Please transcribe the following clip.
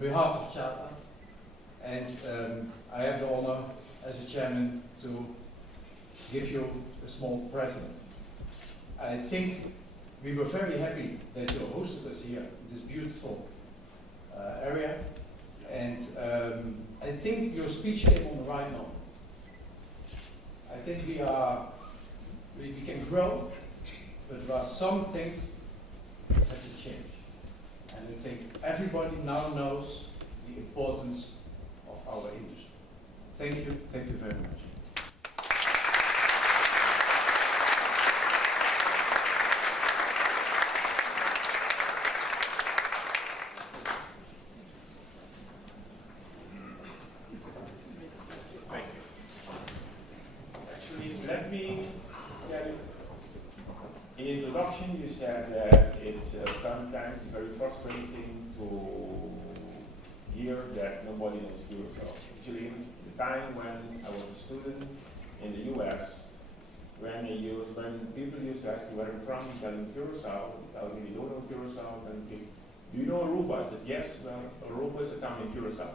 behalf of Chata, and I have the honor as a chairman to give you a small present. I think we were very happy that you hosted us here in this beautiful area, and I think your speech came on the right moment. I think we can grow, but there are some things that have to change. And I think everybody now knows the importance of our industry. Thank you very much. Thank you. Actually, let me get it. In introduction, you said that it's sometimes very frustrating to hear that nobody knows Curacao. Actually, the time when I was a student in the US, when people used to ask me where I'm from, tell them Curacao, tell me you don't know Curacao, then do you know Aruba? I said, yes, well, Aruba is a town in Curacao.